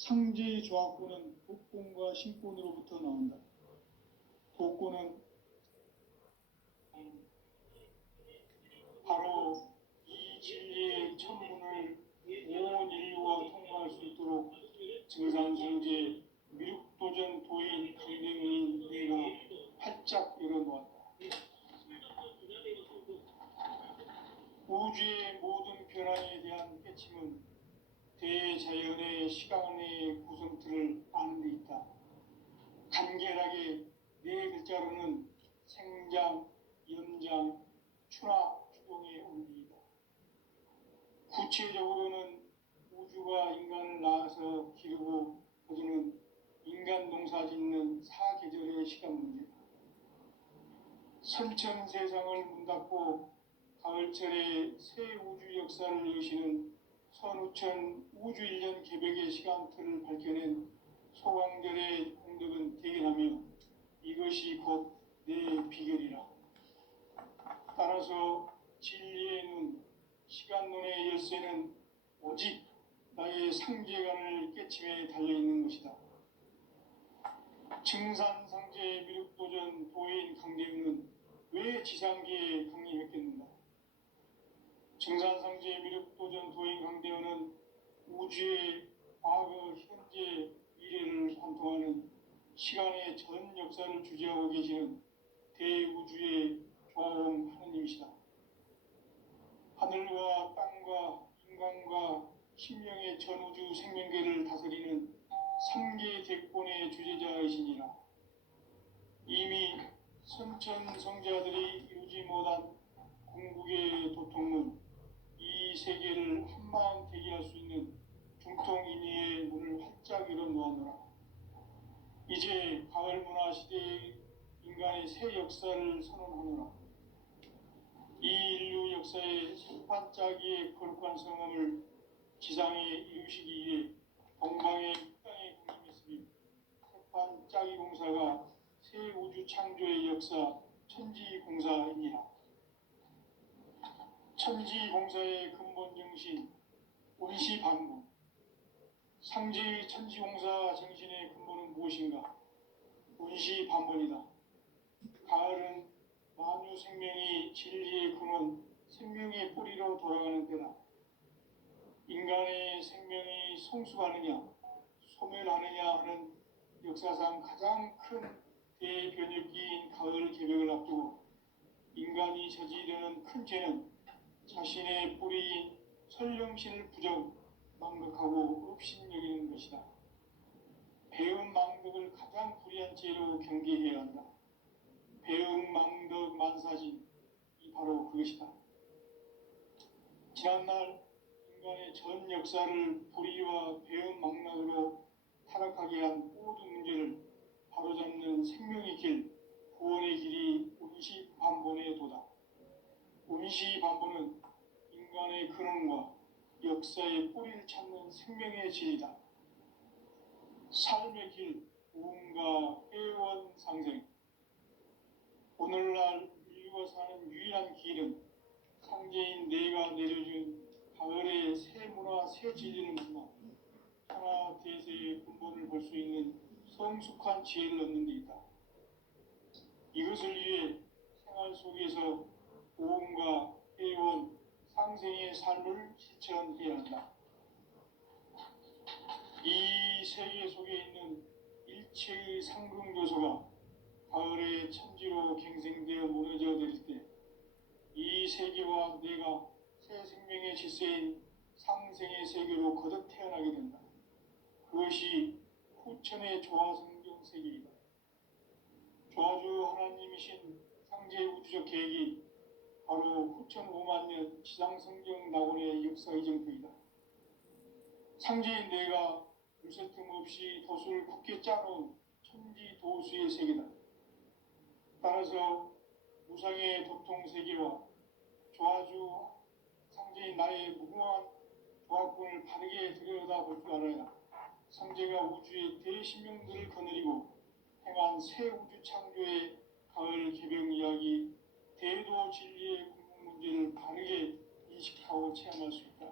상제의 조합구는 복권과 신권으로부터 나온다. 복권은 바로 이 진리의 천문을 온 인류가 통과할 수 있도록 증산성제 미륵도전 도인 강대문인 내가 활짝 열어놓았다. 우주의 모든 변화에 대한 깨침은 대자연의 시간의 구성틀을 아는 데 있다. 간결하게 네 글자로는 생장, 연장, 추나 추동의 원리이다. 구체적으로는 우주가 인간을 낳아서 기르고 거두는 인간 농사 짓는 사계절의 시간 문제다. 선천 세상을 문닫고 가을철에 새 우주 역사를 여시는 선우천 우주일년 개백의 시간틀을 밝혀낸 소강절의 공덕은 대견하며 이것이 곧 내 비결이라. 따라서 진리의 눈, 시간론의 열쇠는 오직 나의 상제관을 깨침에 달려있는 것이다. 증산상제 미륵도전 도인 강대웅은 왜 지상계에 강림했겠는가? 증산상제 미륵도전 도인 강대웅은 우주의 과거, 현재, 미래를 관통하는 시간의 전 역사를 주재하고 계시는 대우주의 조화원 하느님이시다. 하늘과 땅과 인간과 신명의 전우주 생명계를 다스리는 삼계 대권의 주재자이시니라. 이미 선천성자들이 이루지 못한 궁극의 도통문, 이 세계를 한마음 대기할 수 있는 중통인의의 문을 활짝 열어놓았노라. 이제 가을 문화 시대의 인간의 새 역사를 선언하노라. 이 인류 역사의 첫 반짝이의 거룩한 성함을 지상에 이루시기 위해 동방의 땅에 공임했으며 첫 반짝이 공사가 새 우주 창조의 역사 천지공사이니라. 천지공사의 근본 정신 원시반복. 상제의 천지공사 정신의 근본은 무엇인가? 원시반복이다. 가을은 만유 생명이 진리의 근원, 생명의 뿌리로 돌아가는 때다. 인간의 생명이 성숙하느냐, 소멸하느냐 하는 역사상 가장 큰 대변혁기인 가을 개벽을 앞두고 인간이 저지르는 큰 죄는 자신의 뿌리인 설령신을 부정, 망극하고 업신여기는 것이다. 배음 망덕을 가장 불의한 죄로 경계해야 한다. 배음 망덕 만사진이 바로 그것이다. 지난날 인간의 전 역사를 불의와 배음 망락으로 타락하게 한 모든 문제를 바로잡는 생명의 길, 구원의 길이 운시반본의 도다. 운시반본은 인간의 근원과 역사의 뿌리를 찾는 생명의 진리다. 삶의 길, 우음과 회원 상생. 오늘날 인류가 사는 유일한 길은 상제인 내가 내려준 가을의 새 문화, 새 진리를 만나 하나 대세의 근본을 볼 수 있는 성숙한 지혜를 얻는 데 있다. 이것을 위해 생활 속에서 우음과 회원, 상생의 삶을 실천해야 한다. 이 세계 속에 있는 일체의 상승조소가 가을의 천지로 갱생되어 무너져 내릴 때 이 세계와 내가 새 생명의 질서인 상생의 세계로 거듭 태어나게 된다. 그것이 후천의 조화성경 세계이다. 조화주 하나님이신 상제 우주적 계획이 바로 후천 5만 년 지상성경 낙원의 역사 이정표이다. 상제인 내가 물새 틈 없이 돛을 굳게 짜놓은 천지 도수의 세계다. 따라서 무상의 도통 세계와 조화주 상제인 나의 무궁한 조합권을 바르게 들여다볼 줄 알아야 상제가 우주의 대신명들을 거느리고 행한 새 우주 창조의 가을 개병 이야기, 대도 진리의 궁극 문제를 바르게 인식하고 체험할 수 있다.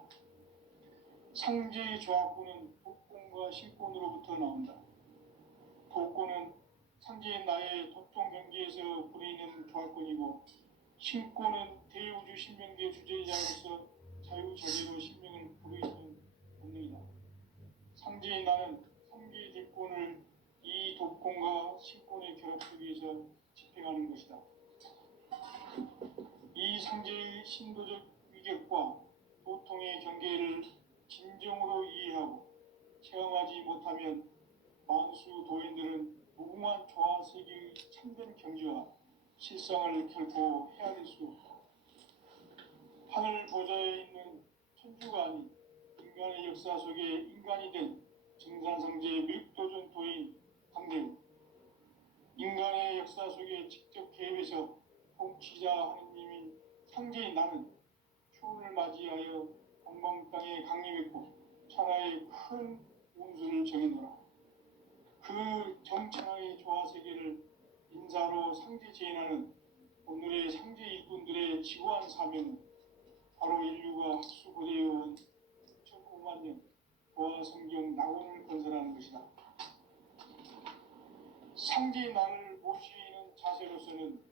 상제의 조합권은 복권과 독권과 신권으로부터 나온다. 독권은 상제인 나의 독종 경기에서 부리는 교활권이고, 신권은 대우주 신명계 주제자로서 자유자재로 신명을 부르는 본능이다. 상제인 나는 상계 대권을 이 독권과 신권의 결합 속에서 집행하는 것이다. 이 상제의 신도적 위격과 도통의 경계를 진정으로 이해하고 체험하지 못하면 만수 도인들은 무궁한 조화 세계의 참된 경지와 실상을 결코 헤아릴 수 없다. 하늘 보좌에 있는 천주가 아닌 인간의 역사 속에 인간이 된 증산성제 밀도전 도인 당대는 인간의 역사 속에 직접 개입해서 통치자 하느님인 상제인 나는 추운을 맞이하여 동방 땅에 강림했고 천하의 큰 운수를 정해놓으라. 그 정천하의 조화세계를 인사로 상제 제인하는 오늘의 상제 일꾼들의 지구한 사명은 바로 인류가 학수고대해온 2005만 년 도화성경 낙원을 건설하는 것이다. 상제의 나를 모시는 자세로서는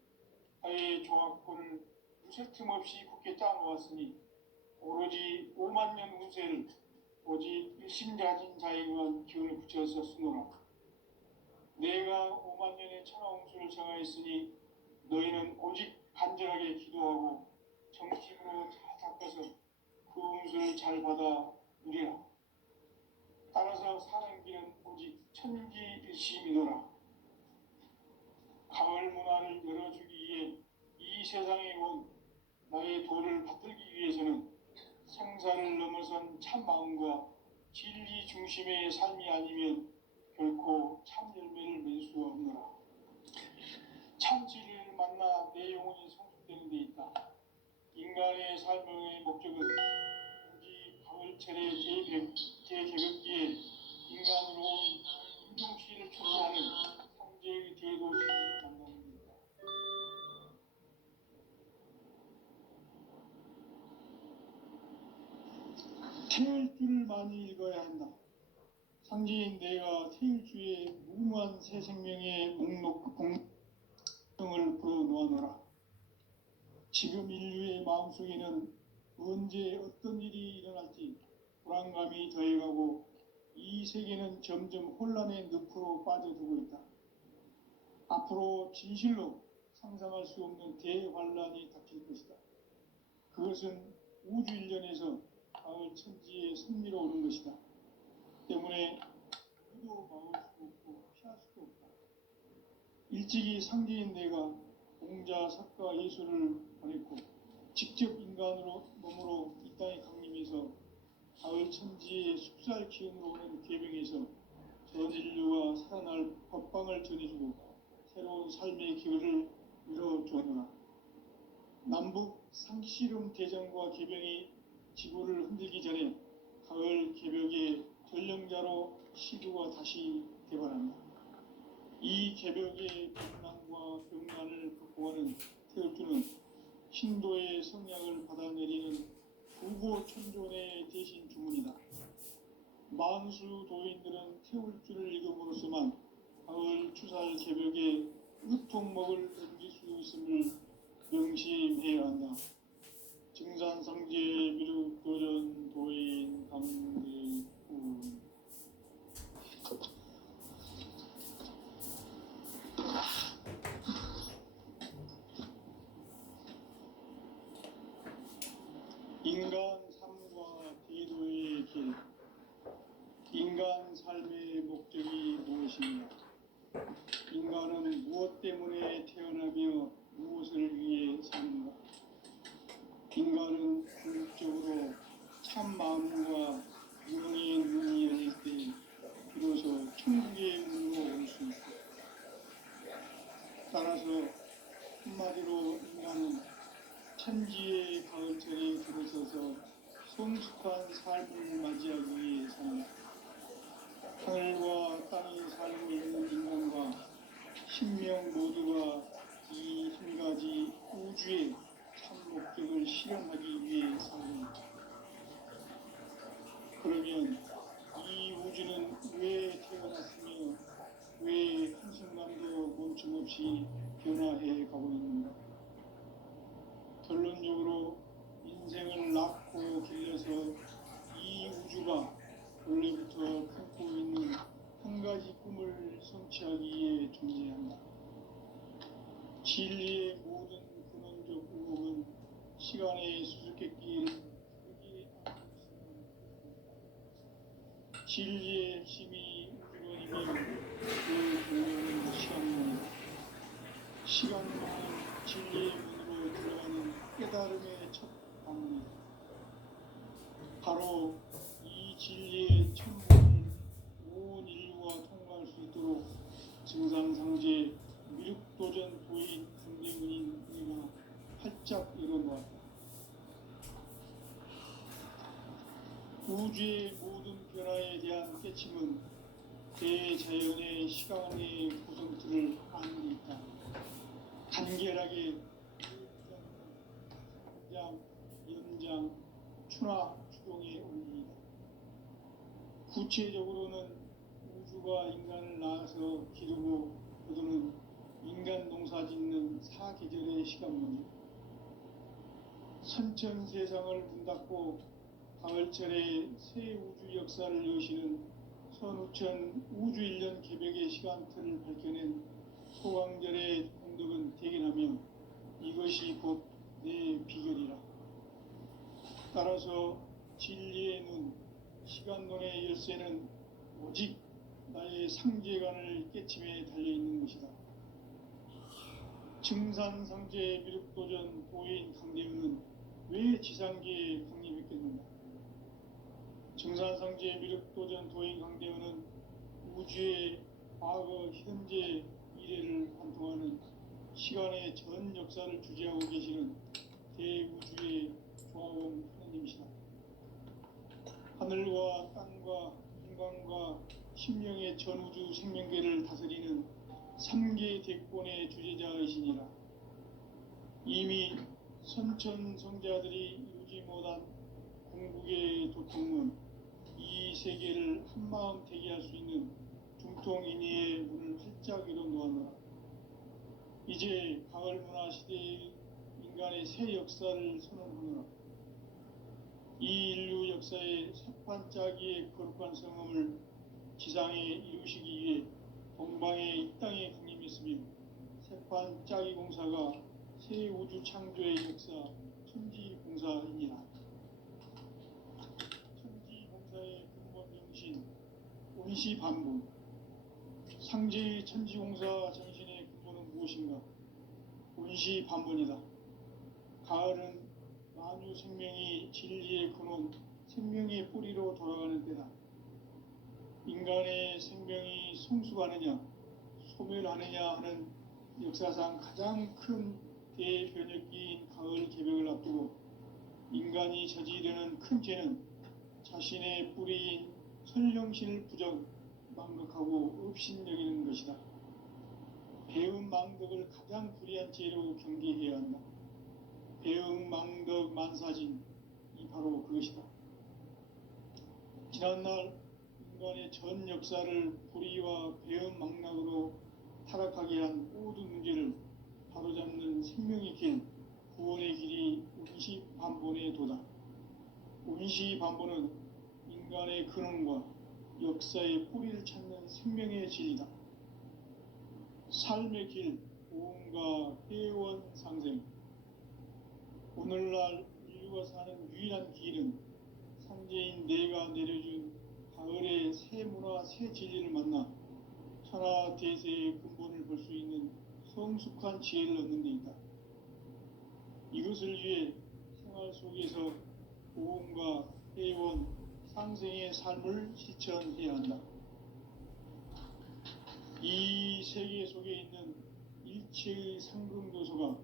나의 조합권을 무색 틈 없이 굳게 짜놓았으니 오로지 5만 년 운세를 오직 일심자진 자에게만 기운을 붙여서 쓰노라. 내가 5만 년의 천하홍수를 정하였으니 너희는 오직 간절하게 기도하고 정심으로 잘 닦아서 그 운수를 잘 받아 누리라. 따라서 사는 길은 오직 천지일심이노라. 가을 문화를 열어주기 위해 이 세상에 온 나의 도를 받들기 위해서는 생사를 넘어선 참 마음과 진리 중심의 삶이 아니면 결코 참 열매를 맺을 수 없노라. 참 진리를 만나 내 영혼이 성숙되는 데 있다. 인간의 삶의 목적은 오직 가을철의 재개벽기에 인간으로 온 인종치를 초래하는 상제의 대도시를 만나는 것이다. 태일주를 많이 읽어야 한다. 상제인 내가 태일주의 무궁한 새 생명의 목록 공성을 풀어놓아노라. 지금 인류의 마음속에는 언제 어떤 일이 일어날지 불안감이 더해가고 이 세계는 점점 혼란의 늪으로 빠져들고 있다. 앞으로 진실로 상상할 수 없는 대환란이 닥칠 것이다. 그것은 우주 일련에서 가을 천지에 선미로 오는 것이다. 때문에 우리도 막을 수 없고 피할 수도 없다. 일찍이 상제인 내가 공자, 석가, 예수를 보냈고 직접 인간으로 몸으로 이 땅에 강림해서 가을 천지의 숲살 기운으로 오는 계병에서 전 인류가 살아날 법방을 전해주고 새로운 삶의 기회를 열어주었노라. 남북 상씨름 대전과 계병이 지구를 흔들기 전에 가을 개벽의 전령자로 시구가 다시 개발한다. 이 개벽의 변난과 병난을 극복하는 태울주는 신도의 성량을 받아내리는 구고천존의 대신 주문이다. 만수 도인들은 태울주를 읽음으로써만 가을 추살 개벽에 으통먹을 넘길 수 있음을 명심해야 한다. 증산상제 미륵도전 도인 강대군. 인간 삶과 기도의 길. 인간 삶의 목적이 무엇인가? 인간은 무엇 때문에 태어나며 무엇을 위해 사는가? 인간은 궁극적으로 참 마음과 영의 눈이 열릴 때 비로소 천국의 문으로 올 수 있다. 따라서 한마디로 인간은 천지의 가을철에 들어서서 성숙한 삶을 맞이하기 위해 산다. 하늘과 땅에 살고 있는 인간과 신명 모두가 이 한 가지 우주의 참 목적을 실현하기 위해 살고 있다. 그러면 이 우주는 태어났으며 왜 한순간도 멈춤없이 변화해 가고 있는가? 결론적으로 인생을 낳고 길러서 이 우주가 원래부터 품고 있는 한 가지 꿈을 성취하기 위해 존재한다. 진리의 모든 근원적 의혹은 시간의 수수께끼를 크게 안고 있으면 진리의 핵심이 우주론이며 그 근원은 시간론이다. 시간론은 진리의 문으로 들어가는 깨달음의 첫 방문이다. 바로 이 진리의 천문을 온 인류가 통과할 수 있도록 증산상제 미륵도전 도인 강대문인 내가 활짝 열어놓았다. 우주의 모든 변화에 대한 깨침은 대자연의 시간의 구성틀을 아는 데 있다. 간결하게 성장, 연장, 추나 추동의 원리이다. 구체적으로는 우주가 인간을 낳아서 기르고 거두는 인간 농사 짓는 사계절의 시간문이 선천 세상을 문 닫고 가을철에 새 우주 역사를 여시는 선우천 우주 1년 개벽의 시간틀을 밝혀낸 소강절의 공덕은 대견하며 이것이 곧 내 비결이라. 따라서 진리의 눈, 시간론의 열쇠는 오직 나의 상제관을 깨침에 달려있는 것이다. 증산상제 미륵도전 도인 강대훈은 왜 지상계에 강림했겠는가? 증산상제 미륵도전 도인 강대훈은 우주의 과거, 현재, 미래를 관통하는 시간의 전 역사를 주재하고 계시는 대우주의 조화원 하느님이시다. 하늘과 땅과 인간과 심령의 전우주 생명계를 다스리는 3계 대권의 주제자이시니라. 이미 선천 성자들이 이루지 못한 궁극의 도통문, 이 세계를 한마음 대기할 수 있는 중통인의의 문을 활짝 열어놓았노라. 이제 가을 문화 시대의 인간의 새 역사를 선언하노라. 이 인류 역사의 새판짜기의 거룩한 성험을 지상에 이루시기 위해 동방의 이 땅에 강림했으며 새판짜기 공사가 새 우주 창조의 역사 천지공사이니라. 천지공사의 근본 정신 원시반복. 상제의 천지공사 정신의 근본은 무엇인가? 원시반복이다. 가을은 만유 생명이 진리의 근원, 생명의 뿌리로 돌아가는 때다. 인간의 생명이 성숙하느냐, 소멸하느냐 하는 역사상 가장 큰 대변혁기인 가을 개벽을 앞두고 인간이 저지르는 큰 죄는 자신의 뿌리인 선령신을 부정, 망각하고 업신여기는 것이다. 배음 망덕을 가장 불의한 죄로 경계해야 한다. 배음 망덕 만사진, 이 바로 그것이다. 지난날 인간의 전 역사를 불의와 배음 망락으로 타락하게 한 모든 문제를 바로잡는 생명의 길, 구원의 길이 운시반본의 도다. 운시반본은 인간의 근원과 역사의 뿌리를 찾는 생명의 진리다. 삶의 길, 보험과 회원 상생. 오늘날 인류가 사는 유일한 길은 상제인 내가 내려준 가을의 새 문화, 새 진리를 만나 천하 대세의 근본을 볼 수 있는 성숙한 지혜를 얻는 데 있다. 이것을 위해 생활 속에서 보험과 회원, 상생의 삶을 실천해야 한다. 이 세계 속에 있는 일체의 상금도서가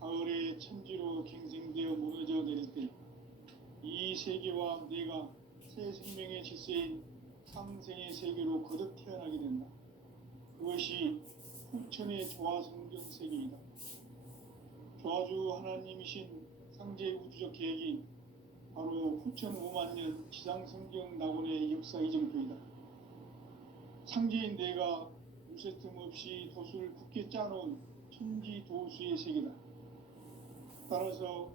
가을의 천지로 갱생되어 무너져 내릴 때 이 세계와 내가 새 생명의 질서인 상생의 세계로 거듭 태어나게 된다. 그것이 후천의 조화성경 세계이다. 조화주 하나님이신 상제 우주적 계획이 바로 후천 5만 년 지상성경 낙원의 역사 이정표이다. 상제인 내가 무쇠틈 없이 도수를 굳게 짜놓은 천지도수의 세계다. 따라서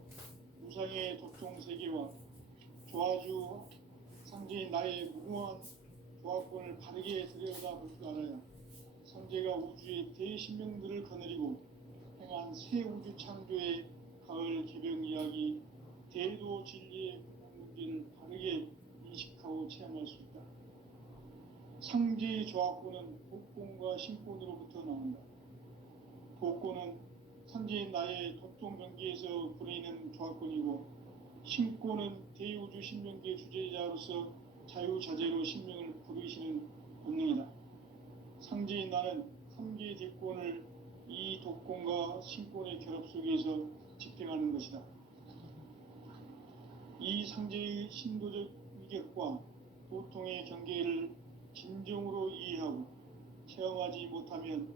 무상의 도통 세계와 조아주 상제인 나의 무궁한 조합권을 바르게 들여다볼 줄 알아야 상제가 우주의 대신명들을 거느리고 행한 새 우주 창조의 가을 개병 이야기, 대도 진리의 문제를 바르게 인식하고 체험할 수 있다. 상제의 조합권은 복권과 신권으로부터 나온다. 복권은 상제인 나의 도통 경계에서 부리는 조합권이고, 신권은 대우주 신명계 주제자로서 자유자재로 신명을 부르시는 본능이다. 상제인 나는 3개의 뒷권을 이 독권과 신권의 결합 속에서 집행하는 것이다. 이 상제의 신도적 위격과 도통의 경계를 진정으로 이해하고 체험하지 못하면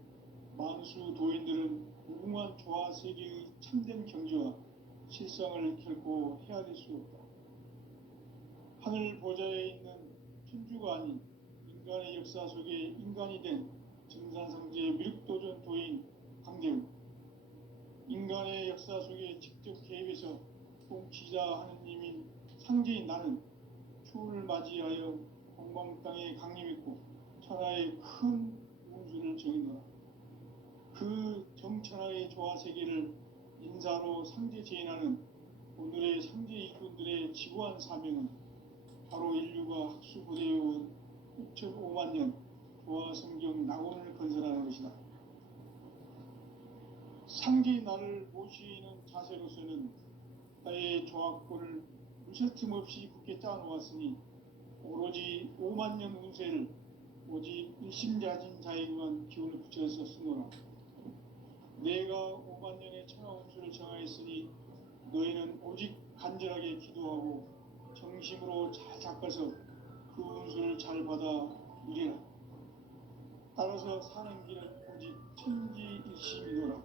만수 도인들은 무궁한 조화 세계의 참된 경지와 실상을 결코 헤아릴 수 없다. 하늘 보좌에 있는 천주가 아닌 인간의 역사 속에 인간이 된 증산상제 미륵도전 도인 강대우, 인간의 역사 속에 직접 개입해서 통치자 하느님인 상제인 나는 초를 맞이하여 공방 땅에 강림했고 천하의 큰 운수를 정의노라. 그 정천하의 조화 세계를 인사로 상제 제인하는 오늘의 상제 일꾼들의 지구한 사명은 바로 인류가 학수고대해온 6,500만 년 조화 성경 낙원을 건설하는 것이다. 상제인 나를 모시는 자세로서는 나의 조합권을 무쇠틈 없이 굳게 짜놓았으니 오로지 5만 년 운세를 오직 일심자진 자에게만 기운을 붙여서 쓰노라. 내가 5만 년의 천하 운수를 정하였으니 너희는 오직 간절하게 기도하고 정심으로 잘 닦아서 그 운수를 잘 받아 누리라. 따라서 사는 길은 오직 천지일심이노라.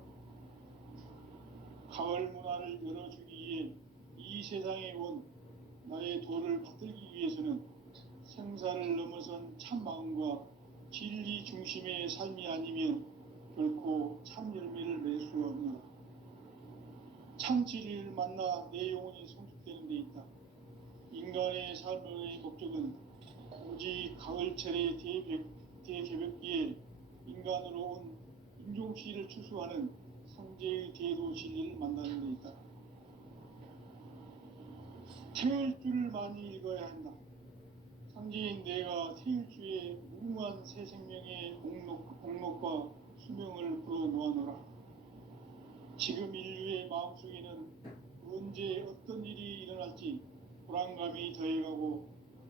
가을 문화를 열어주기 위해 이 세상에 온 나의 도를 받들기 위해서는 생사를 넘어선 참 마음과 진리 중심의 삶이 아니면 결코 참 열매를 맺을 수가 없노라. 참 진리를 만나 내 영혼이 성숙되는 데 있다. 인간의 삶의 목적은 오직 가을철의 대개벽기에 인간으로 온 인종시를 추수하는 상제의 대도 진리를 만나는 데 있다. 태일주를 많이 읽어야 한다. 상제인 내가 태일주의 무궁한 새 생명의 목록과 수명을 불어놓아노라. 지금 인류의 마음속에는 언제 어떤 일이 일어날지 불안감이 더해가고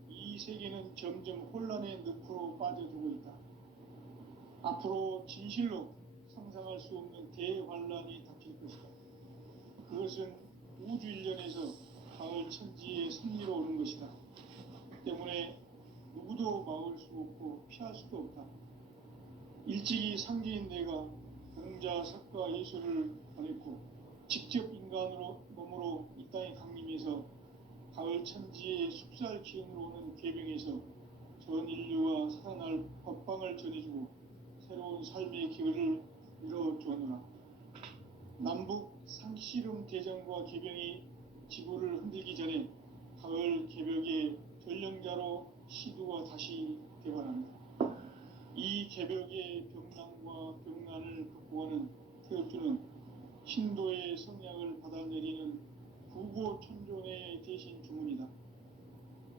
이 세계는 점점 혼란의 늪으로 빠져들고 있다. 앞으로 진실로 상상할 수 없는 대환란이 닥칠 것이다. 그것은 우주 일련에서 가을 천지의 승리로 오는 것이다. 때문에 누구도 막을 수 없고 피할 수도 없다. 일찍이 상제인 내가 공자, 석가, 예수를 보냈고 직접 인간으로 몸으로 이 땅에 강림해서 가을 천지의 숙살 기운으로 오는 괴병에서 전 인류가 살아날 법방을 전해주고 새로운 삶의 기회를 이뤄주었노라. 남북 상씨름 대전과 개병이 지구를 흔들기 전에 가을 개벽의 전령자로 시두가 다시 개발합니다. 이 개벽의 병난과 병난을 극복하는 태엽주는 신도의 성량을 받아내리는 구고천존의 대신 주문이다.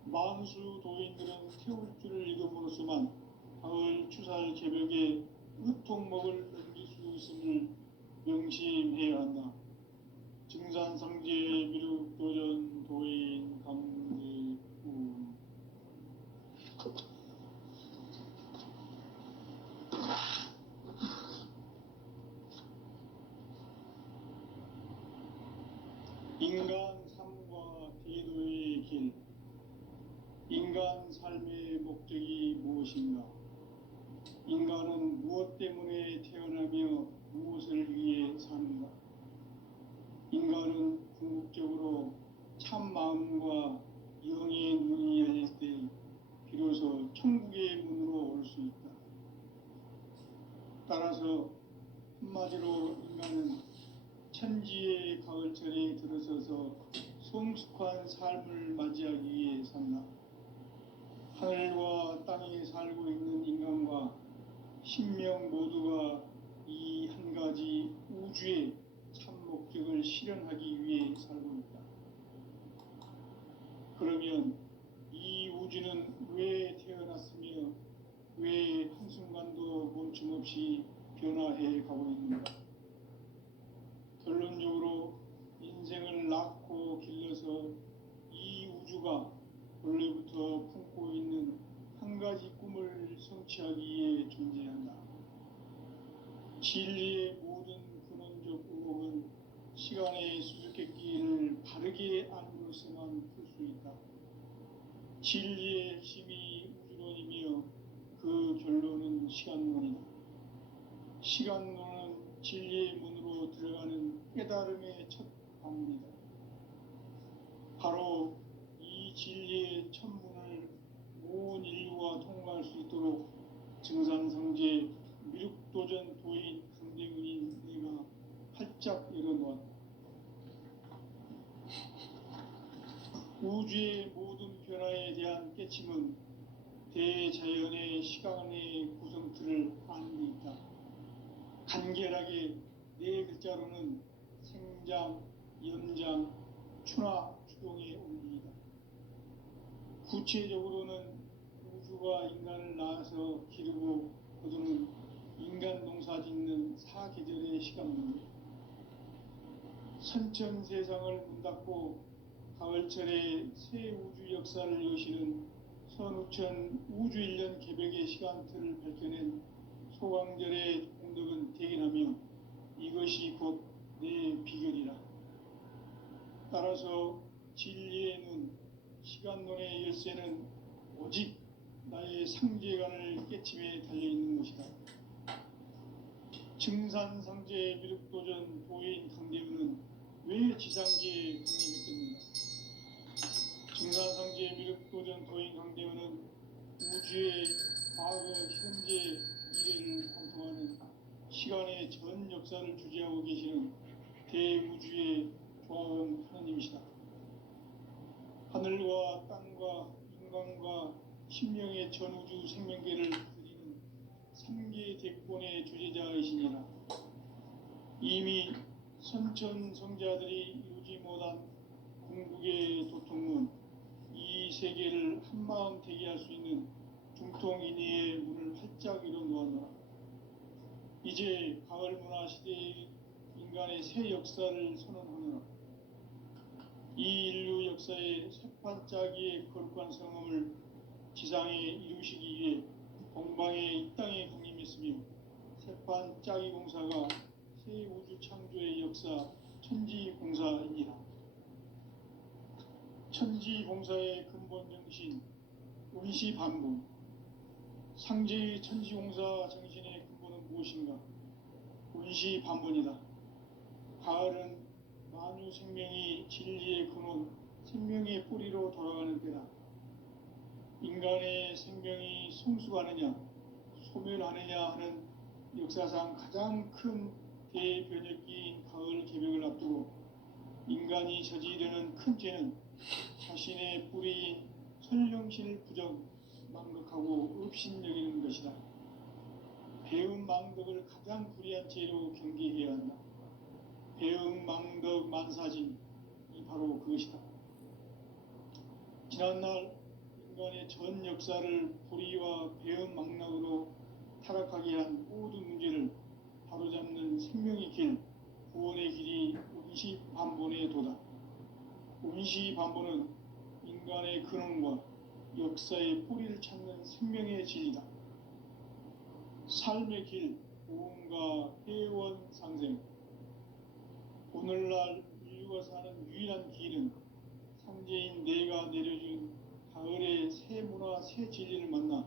만수 도인들은 태울주를 읽음으로써만 가을 추살 개벽의 의통목을 넘길 수 있음을 명심해야 한다. 증산상제 미륵도전 도인 강제우. 인간 삶과 대도의 길. 인간 삶의 목적이 무엇인가? 인간은 무엇 때문에 태어나며 무엇을 위해 사는가? 인간은 궁극적으로 참 마음과 영의 눈이 열릴 때 비로소 천국의 문으로 올 수 있다. 따라서 한마디로 인간은 천지의 가을철에 들어서서 성숙한 삶을 맞이하기 위해 산다. 하늘과 땅에 살고 있는 인간과 신명 모두가 이 한 가지 우주의 참 목적을 실현하기 위해 살고 있다. 그러면 이 우주는 왜 태어났으며 왜 한순간도 멈춤없이 변화해 가고 있는가? 결론적으로 인생을 낳고 길러서 이 우주가 원래부터 품고 있는 한 가지 꿈을 성취하기 위해 존재한다. 진리의 모든 근원적 의혹은 시간의 수수께끼를 바르게 안으로서만 풀 수 있다. 진리의 핵심이 우주론이며 그 결론은 시간론이다. 시간론은 진리의 문으로 들어가는 깨달음의 첫 방문이다. 바로 이 진리의 첫 문을 온 인류가 통과할 수 있도록 증산성제 미륵도전 도인 강대훈인 내가 활짝 열어놓았다. 우주의 모든 변화에 대한 깨침은 대자연의 시간의 구성틀을 아는 데 있다. 간결하게 네 글자로는 생장, 연장, 추나 추동의 원리이다. 구체적으로는 우주가 인간을 낳아서 기르고 거두는 인간 농사 짓는 사계절의 시간입니다. 선천 세상을 문 닫고 가을철에 새 우주 역사를 여시는 선우천 우주 1년 개벽의 시간틀을 밝혀낸 소강절의 공덕은 대견하며 이것이 곧 내 비결이라. 따라서 진리의 눈, 시간론의 열쇠는 오직 나의 상제관을 깨침에 달려있는 것이다. 증산상제 미륵도전 도인 강대훈은 왜 지상계에 강림했겠는가? 증산상제 미륵도전 도인 강대훈은 우주의 과거, 현재, 미래를 관통하는 시간의 전 역사를 주재하고 계시는 대우주의 조화원 하나님이시다. 하늘과 땅과 인간과 신명의 전우주 생명계를 드리는 3계 대권의 주제자이시니라. 이미 선천성자들이 이루지 못한 궁극의 도통문, 이 세계를 한마음 되게 할 수 있는 중통인의의 문을 활짝 열어놓았노라. 이제 가을 문화 시대의 인간의 새 역사를 선언하노라. 이 인류 역사의 새판짜기의 거룩한 성험을 지상에 이루시기 위해 동방의 이 땅에 강림했으며 새판짜기 공사가 새 우주 창조의 역사 천지공사이니라. 천지공사의 근본 정신 운시반분. 상제의 천지공사 정신의 근본은 무엇인가? 운시반분이다. 가을은 만유 생명이 진리의 근원, 생명의 뿌리로 돌아가는 때다. 인간의 생명이 성숙하느냐, 소멸하느냐 하는 역사상 가장 큰 대변혁기인 가을 개벽을 앞두고 인간이 저지르는 큰 죄는 자신의 뿌리인 설령실 부정, 망덕하고 업신여기는 것이다. 배움 망덕을 가장 불의한 죄로 경계해야 한다. 배움 망덕 만사진이 바로 그것이다. 지난날 인간의 전 역사를 불의와 배움 망락으로 타락하게 한 모든 문제를 바로잡는 생명의 길, 구원의 길이 운시반본의 도다. 운시반본은 인간의 근원과 역사의 뿌리를 찾는 생명의 진리다. 삶의 길, 보험과 회원 상생. 오늘날 인류가 사는 유일한 길은 상제인 내가 내려준 가을의 새 문화, 새 진리를 만나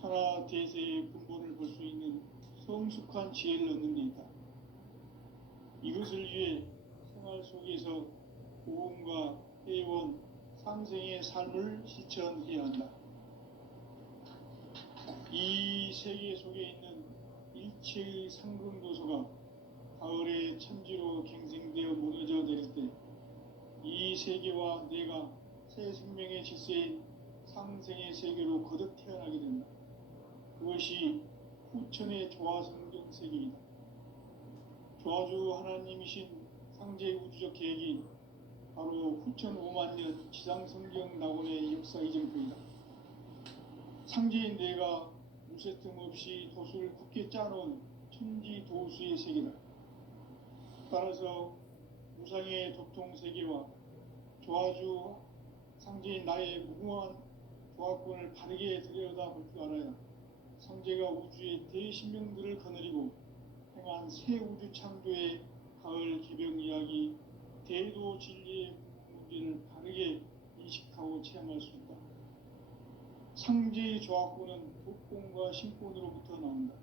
천하 대세의 근본을 볼 수 있는 성숙한 지혜를 얻는 데 있다. 이것을 위해 생활 속에서 보험과 회원, 상생의 삶을 실천해야 한다. 이 세계 속에 있는 일체의 상근도서가 가을의 천지로 갱생되어 무너져 내릴 때 이 세계와 내가 새 생명의 질서인 상생의 세계로 거듭 태어나게 된다. 그것이 후천의 조화성경 세계이다. 조화주 하나님이신 상제 우주적 계획이 바로 후천 5만 년 지상성경 낙원의 역사 이정표이다. 상제인 내가 무쇠 틈 없이 도수를 굳게 짜놓은 천지 도수의 세계다. 따라서 무상의 도통 세계와 조화주 상제인 나의 무궁한 조화권을 바르게 들여다볼 줄 알아야 상제가 우주의 대신명들을 거느리고 행한 새 우주 창조의 가을 개병 이야기, 대도 진리의 문제를 바르게 인식하고 체험할 수 있다. 상제의 조화권은 도권과 신권으로부터 나온다.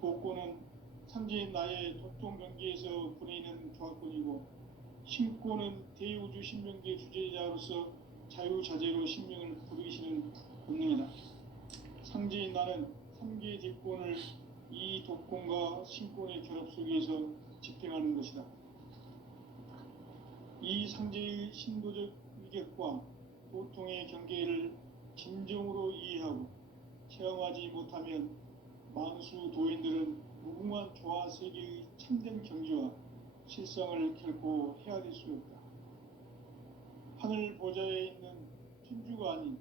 도권은 상제인 나의 도통 경계에서 보내는 조화권이고, 신권은 대우주 신명계 주제자로서 자유자재로 신명을 부르시는 본능이다. 상제인 나는 3개의 뒷권을 이 도권과 신권의 결합 속에서 집행하는 것이다. 이 상제의 신도적 위격과 도통의 경계를 진정으로 이해하고 체험하지 못하면 만수 도인들은 무궁한 조화 세계의 참된 경지와 실상을 결코 헤아릴 수 없다. 하늘 보좌에 있는 천주가 아닌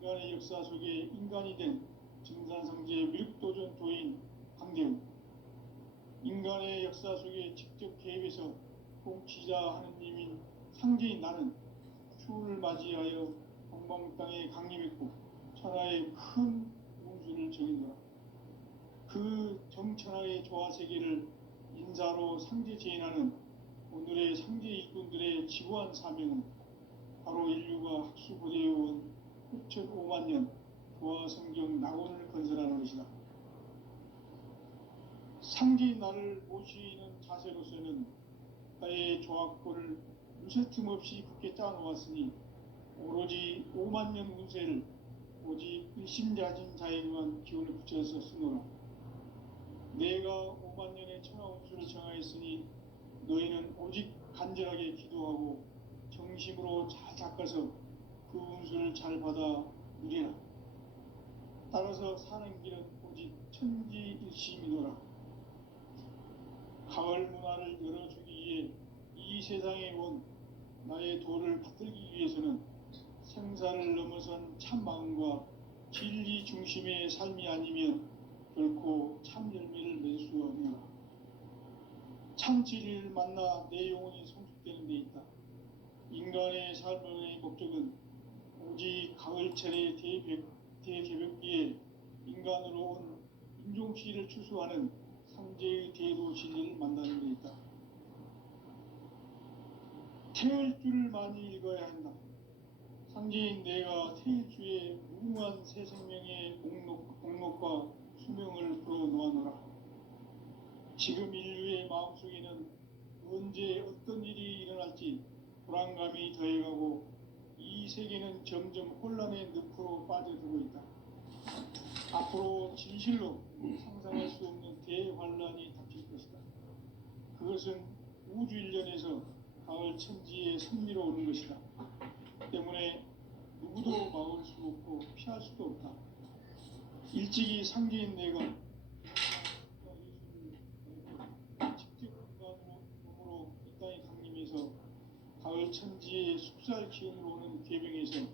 인간의 역사 속에 인간이 된 증산성제 밀도전 도인 강대우, 인간의 역사 속에 직접 개입해서 통치자 하느님인 상제인 나는 추후를 맞이하여 동방 땅에 강림했고 천하의 큰 운수를 정인노라. 그 정천하의 조화세계를 인사로 상제 제인하는 오늘의 상제 일꾼들의 지구한 사명은 바로 인류가 학수고대해온 후천 5만 년 조화성경 낙원을 건설하는 것이다. 상제인 나를 모시는 자세로서는 나의 조화권을 무쇠 틈 없이 굳게 짜놓았으니 오로지 5만 년 운세를 오직 일심자진 자에게만 기운을 붙여서 쓰노라. 내가 5만 년의 천하 운수를 정하였으니 너희는 오직 간절하게 기도하고 정심으로 잘 닦아서 그 운수를 잘 받아 누리라. 따라서 사는 길은 오직 천지일심이노라. 가을 문화를 열어주기 위해 이 세상에 온 나의 도를 받들기 위해서는 생사를 넘어선 참 마음과 진리 중심의 삶이 아니면 결코 참 열매를 맺을 수 없노라. 참 진리를 만나 내 영혼이 성숙되는 데 있다. 인간의 삶의 목적은 오직 가을철의 대개벽기에 인간으로 온 인종시를 추수하는 상제의 대도 진리를 만나는 데 있다. 태일주를 많이 읽어야 한다. 상제인 내가 태일주의 무궁한 새 생명의 목록과 수명을 풀어놓아노라. 지금 인류의 마음속에는 언제 어떤 일이 일어날지 불안감이 더해가고 이 세계는 점점 혼란의 늪으로 빠져들고 있다. 앞으로 진실로 상상할 수 없는 대환란이 닥칠 것이다. 그것은 우주 일련에서 가을 천지의 섭리로 오는 것이다. 때문에 누구도 막을 수 없고 피할 수도 없다. 일찍이 상제인 내가 직접 인간으로 이 땅에 강림해서 가을 천지의 숙살 기운으로 오는 계병에서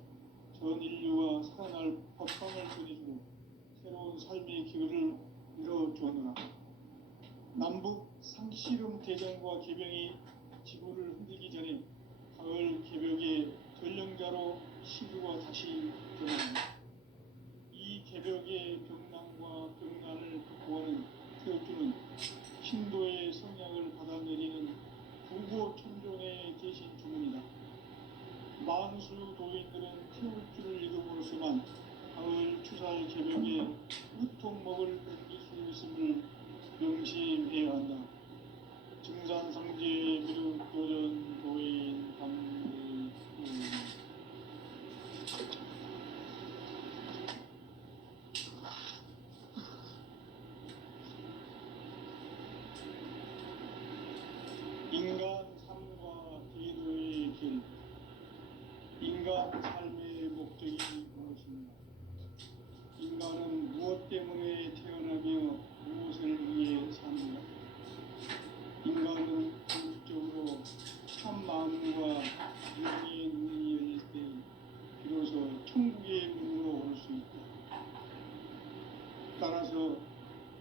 전 인류가 살아날 법방을 전해주고 새로운 삶의 기회를 이뤄주었노라. 남북 상씨름 대전과 계병이 지구를 흔들기 전에 가을 개벽의 전령자로 시주가 다시 변합니다. 이 개벽의 병난과 병난을 극복하는 태어주는 신도의 성향을 받아내리는 구고천존의 대신 주문이다. 만수 도인들은 태울주를 읽음으로써만 가을 추살 개벽의 으통먹을 옮길 수 있음을 명심해야 한다. 증산상제 미륵도전 도인 강대우. 무엇 때문에 태어나며 무엇을 위해 사는가? 인간은 궁극적으로 참 마음과 영의 눈이 열릴 때 비로소 천국의 문으로 올 수 있다. 따라서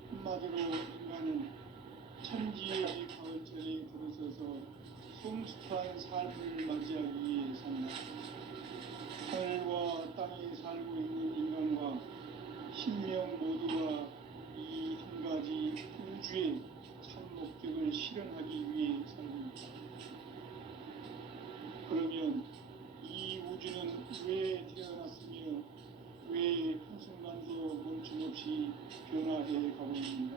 한마디로 인간은 천지의 가을철에 들어서서 성숙한 삶을 맞이하기 위해 산다. 하늘과 땅에 살고 있는 인간과 신명 모두가 이 한 가지 우주의 참 목적을 실현하기 위해 살고 있다. 그러면 이 우주는 왜 태어났으며 왜 한순간도 멈춤없이 변화해 가고 있는가?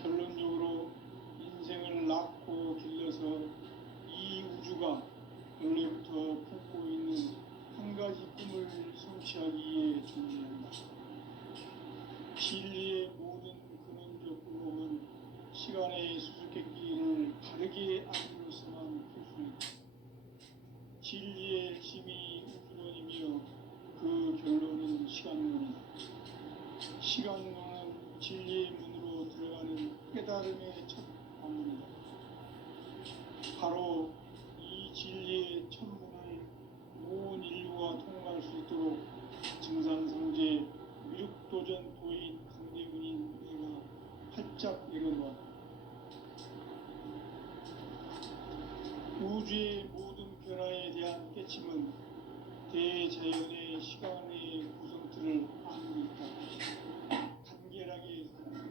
결론적으로 인생을 낳고 길러서 이 우주가 원래부터 품고 있는 한 가지 꿈을 성취하기 위해 존재한다. 진리의 모든 근원적 의혹은 시간의 수수께끼를 바르게 알고서만 풀 수 있다. 진리의 핵심이 우주론이며 그 결론은 시간론이다. 시간론은 진리의 문으로 들어가는 깨달음의 첫 방문이다. 바로 이 진리의 첫 문을 온 인류가 통과할 수 있도록 증산성제 미륵도전 도인 강대군인 내가 활짝 열어놓았다. 우주의 모든 변화에 대한 깨침은 대자연의 시간의 구성틀을 안고 있다. 간결하게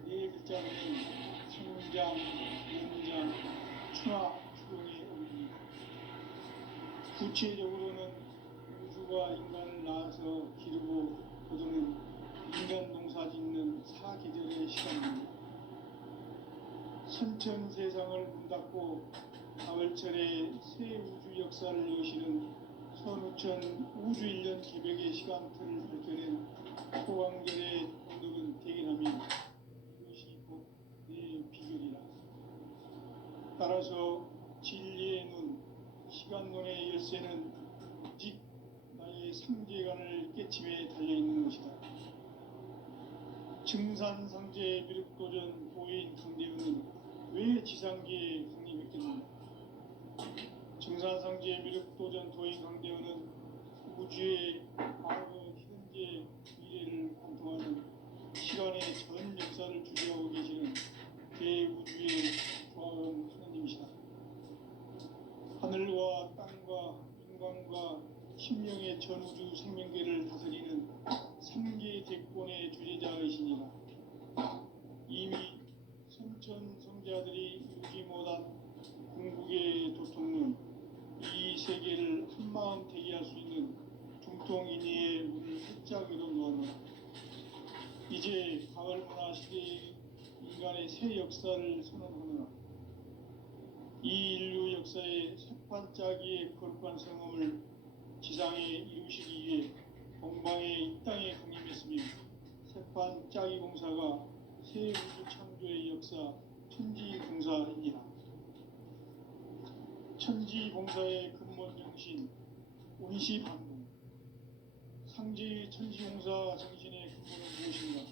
네 글자로는 성장, 연장, 추나 추동의 의미입니다. 구체적으로는 우주가 인간을 낳아서 기르고 거두는 인간 농사 짓는 사계절의 시간입니다. 선천 세상을 문 닫고 가을철에 새 우주 역사를 여시는 선우천 우주 1년 개벽의 시간틀을 밝혀낸 소강절의 언덕은 대견하며 이것이 곧 내 비결이라. 따라서 진리의 눈, 시간론의 열쇠는 오직 나의 상제관을 깨침에 달려있는 것이다. 증산상제 미륵도전 도인 강대훈은 왜 지상계에 강림했겠는가? 증산상제 미륵도전 도인 강대훈은 우주의 과거, 현재, 미래를 관통하는 시간의 전 역사를 주재하고 계시는 대우주의 조화원 하느님이시다. 하늘과 땅과 인간과 신명의 전우주 생명계를 다스리는 삼계 대권의 주제자이시니라. 이미 선천 성자들이 이루지 못한 궁극의 도통론, 이 세계를 한마음 되게 할 수 있는 중통인의의 문을 활짝 열어놓았노라. 이제 가을 문화 시대의 인간의 새 역사를 선언하노라. 이 인류 역사의 새판짜기의 거룩한 성험을 지상에 이루시기 위해 동방의 이 땅에 강림했으며 새판짜기 공사가 새 우주 창조의 역사 천지공사이니라. 천지공사의 근본 정신 운시반복. 상제의 천지공사 정신의 근본은 무엇인가?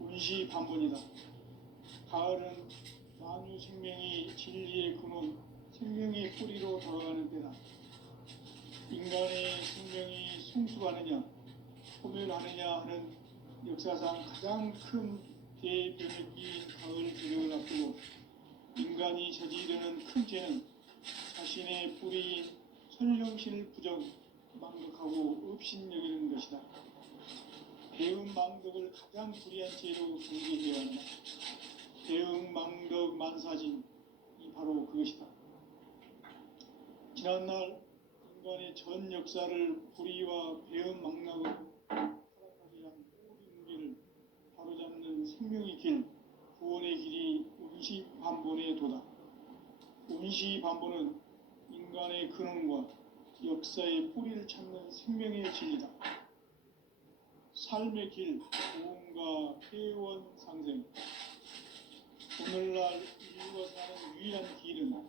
운시반복이다. 가을은 만유 생명이 진리의 근원, 생명의 뿌리로 돌아가는 때다. 인간의 생명이 성숙하느냐, 소멸하느냐 하는 역사상 가장 큰 대변혁기인 가을 개벽을 앞두고 인간이 저지르는 큰 죄는 자신의 뿌리인 선령신을 부정, 망덕하고 업신여기는 것이다. 배음 망덕을 가장 불의한 죄로 경계해야 한다. 배음 망덕 만사진이 바로 그것이다. 지난날 인간의 전 역사를 불의와 배음 망락으로 타락하게 한 모든 무게를 바로잡는 생명의 길, 구원의 길이 운시반본의 도다. 운시반본은 인간의 근원과 역사의 뿌리를 찾는 생명의 진리다. 삶의 길, 고음과 회원 상생. 오늘날 인류가 사는 유일한 길은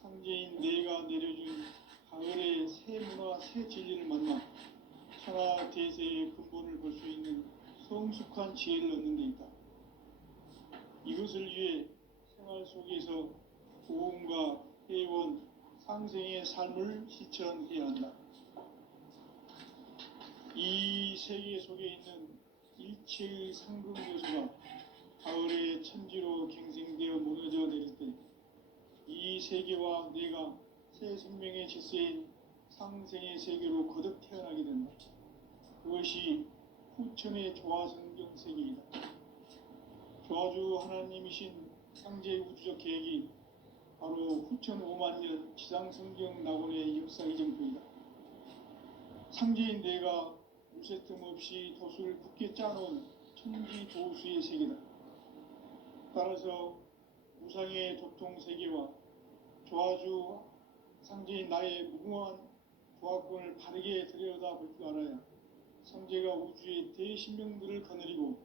상제인 내가 내려준 가을의 새 문화, 새 진리를 만나 천하 대세의 근본을 볼 수 있는 유익한 지혜를 얻는 데 있다. 이것을 위해 생활 속에서 고음과 회원, 상생의 삶을 실천해야 한다. 이 세계 속에 있는 일체의 상급 요소가 가을의 천지로 갱생되어 무너져 내릴 때 이 세계와 내가 새 생명의 질서인 상생의 세계로 거듭 태어나게 된다. 그것이 후천의 조화성경 세계이다. 조화주 하나님이신 창제 우주적 계획이 바로 후천 5만 년 지상성경 낙원의 역사 이정표이다. 창제인 내가 무쇠 틈 없이 도수를 굳게 짜놓은 천지 도수의 세계다. 따라서 우상의 도통 세계와 조화주 창제인 나의 무궁한 조화권을 바르게 들여다볼 줄 알아야 성제가 우주의 대신명들을 거느리고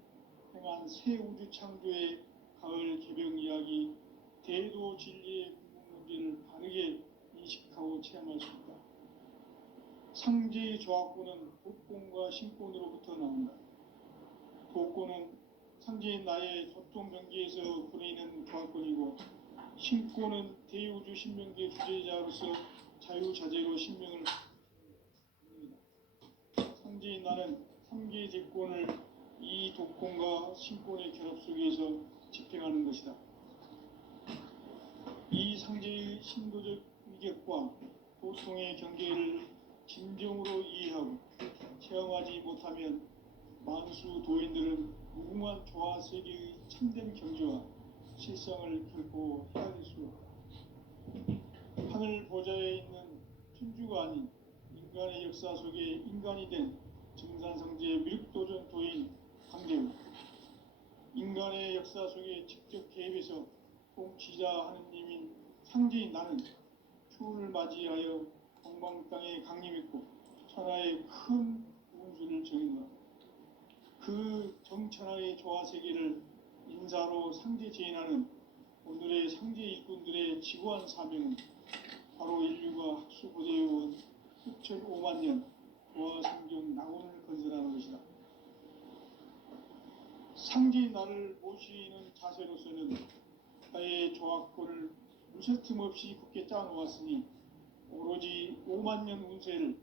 행한 새 우주 창조의 가을 개병 이야기, 대도 진리의 궁극 문제를 바르게 인식하고 체험할 수 있다. 상제의 조화권은 도권과 신권으로부터 나온다. 도권은 상제인 나의 도통 경계에서 보내는 조화권이고, 신권은 대우주 신명기의 주제자로서 자유자재로 신명을 합니다. 상제인 나는 3개의 제권을 이 도권과 신권의 결합 속에서 집행하는 것이다. 이 상제의 신도적 위격과 도통의 경계를 진정으로 이해하고 체험하지 못하면 만수 도인들은 무궁한 조화 세계의 참된 경지와 실상을 결코 헤아릴 수 없다. 하늘 보좌에 있는 천주가 아닌 인간의 역사 속에 인간이 된 정산성제 미륵도전 도인 강대우, 인간의 역사 속에 직접 개입해서 통치자 하느님인 상제인 나는 추운을 맞이하여 동방 땅에 강림했고 천하의 큰 운수를 정했노라. 그 정천하의 조화 세계를 인사로 상제 제인하는 오늘의 상제 일꾼들의 지구한 사명은 바로 인류가 학수고대해온 수천 5만 년 조화 성경 낙원을 건설하는 것이다. 상제인 나를 모시는 자세로서는 나의 조화권을 무쇠 틈 없이 굳게 짜놓았으니 오로지 5만 년 운세를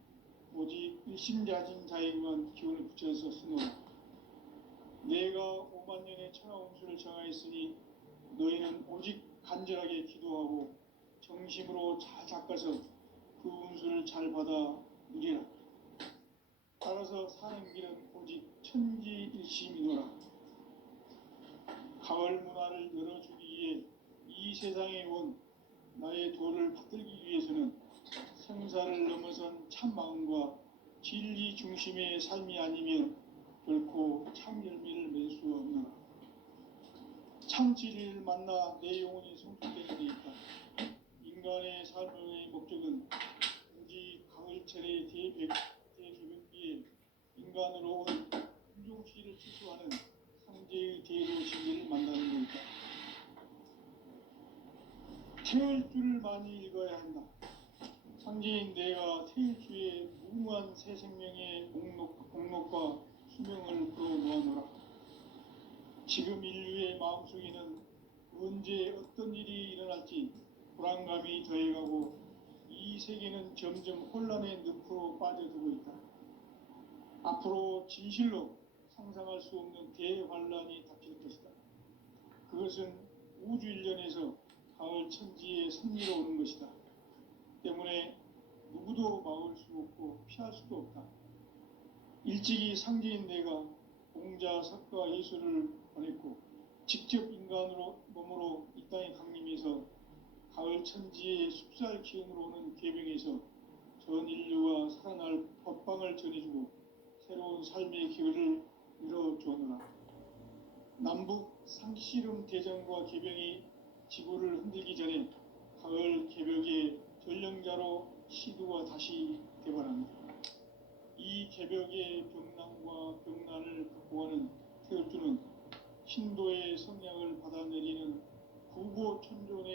오직 일심자진 자에게만 기운을 붙여서 쓰노라. 내가 5만 년의 천하 운수를 정하였으니 너희는 오직 간절하게 기도하고 정심으로 잘 닦아서 그 운수를 잘 받아 누리라. 따라서 사는 길은 오직 천지일심이노라. 가을 문화를 열어주기 위해 이 세상에 온 나의 도를 받들기 위해서는 생사를 넘어선 참 마음과 진리 중심의 삶이 아니면 결코 참 열매를 맺을 수 없노라. 참 진리를 만나 내 영혼이 성숙되는 데 있다. 인간의 삶의 목적은 오직 가을철의 대개벽기에 인간으로 온 인종시를 추수하는 상제의 대도 진리를 만나는 데 있다. 태을 줄을 많이 읽어야 한다. 상제인 내가 태일주의 무궁한 새 생명의 공록과 수명을 풀어놓아노라. 지금 인류의 마음속에는 언제 어떤 일이 일어날지 불안감이 더해가고 이 세계는 점점 혼란의 늪으로 빠져들고 있다. 앞으로 진실로 상상할 수 없는 대환란이 닥칠 것이다. 그것은 우주 일련에서 가을 천지에 선미로 오는 것이다. 때문에 누구도 막을 수 없고 피할 수도 없다. 일찍이 상제인 내가 공자, 석가, 예수를 보냈고 직접 인간으로 몸으로 이 땅에 강림해서 가을 천지의 숲살 기운으로 오는 계병에서 전 인류가 살아날 법방을 전해주고 새로운 삶의 기회를 열어주었노라. 남북 상씨름 대전과 계병이 지구를 흔들기 전에 가을 개벽의 전령자로 시두가 다시 개발합니다. 이 개벽의 병난과 병난을 극복하는 태을주는 신도의 성량을 받아내리는